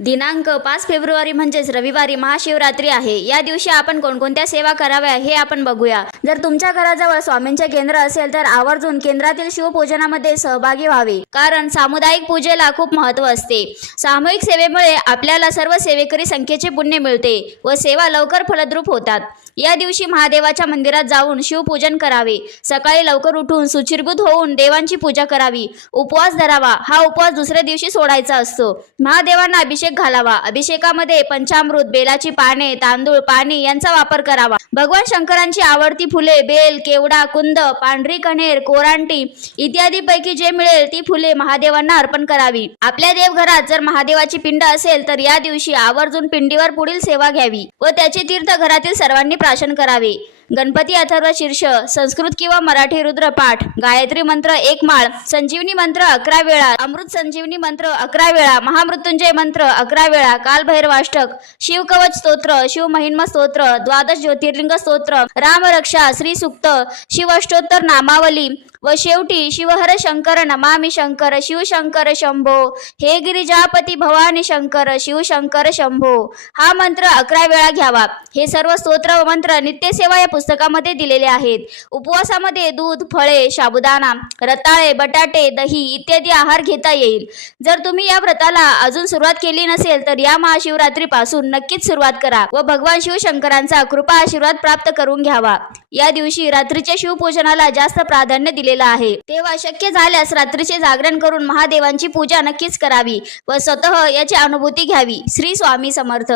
दिनांक 5 फेब्रुवारी म्हणजेच रविवारी महाशिवरात्री आहे। या दिवशी आपण कोणकोणत्या सेवा कराव्या हे आपण बघूया। जर तुमच्या घराजवळ स्वामींचे केंद्र असेल तर आवर्जून केंद्रातील शिवपूजनामध्ये सहभागी व्हावे, कारण सामुदायिक पूजेला खूप महत्त्व असते। सामूहिक सेवेमुळे आपल्याला सर्व सेवेकरी संख्येचे पुण्य मिळते व सेवा लवकर फलद्रूप होतात। या दिवशी महादेवाच्या मंदिरात जाऊन शिवपूजन करावे। सकाळी लवकर उठून शुचिर्भूत होऊन देवांची पूजा करावी। उपवास धरावा। हा उपवास दुसऱ्या दिवशी सोडायचा असतो। महादेवांना अभिषेक घालावा। अभिषेकामध्ये पंचामृत, बेलाची पाने, तांदूळ, पाणी यांचा वापर करावा। भगवान शंकरांची आवडती फुले बेल, केवडा, कुंद, पांढरी कण्हेर, कोरांटी इत्यादी पैकी जे मिळेल ती फुले महादेवांना अर्पण करावी। आपल्या देवघरात जर महादेवाची पिंड असेल तर या दिवशी आवर्जून पिंडीवर पुढील सेवा घ्यावी व त्याचे तीर्थ घरातील सर्वांनी प्राशन करावे। गणपती अथर्व शीर्ष, संस्कृत किंवा मराठी रुद्रपाठ, गायत्री मंत्र 1 माळ, संजीवनी मंत्र 11 वेळा, अमृत संजीवनी मंत्र 11 वेळा, महामृत्युंजय मंत्र 11 वेळा, कालभैरवाष्टक, शिवकवच स्तोत्र, शिवमहिमा स्तोत्र, द्वादश ज्योतिर्लिंग स्तोत्र, रामरक्षा, श्री सूक्त, शिवाष्टोत्तर नामावली व शेवटी शिवहर शंकर नमामि शंकर, शिवशंकर शंभो, हे गिरिजापती भवानी शंकर, शिवशंकर शंभो हा मंत्र 11 वेळा घ्यावा। हे सर्व स्तोत्र व मंत्र नित्यसेवा या पुस्तकामध्ये दिलेले आहेत। उपवासामध्ये दूध, फळे, साबुदाणा, रताळे, बटाटे, दही इत्यादी आहार घेता येईल। जर तुम्ही या व्रताला अजून सुरुवात केली नसेल तर या महाशिवरात्रीपासून नक्कीच सुरुवात करा व भगवान शिवशंकरांचा कृपा आशीर्वाद प्राप्त करून घ्यावा। या दिवशी रात्रीच्या शिवपूजनाला जास्त प्राधान्य दिलेलं आहे, तेव्हा शक्य झाल्यास रात्रीचे जागरण करून महादेवांची पूजा नक्कीच करावी व स्वतः याची अनुभूती घ्यावी। श्री स्वामी समर्थ।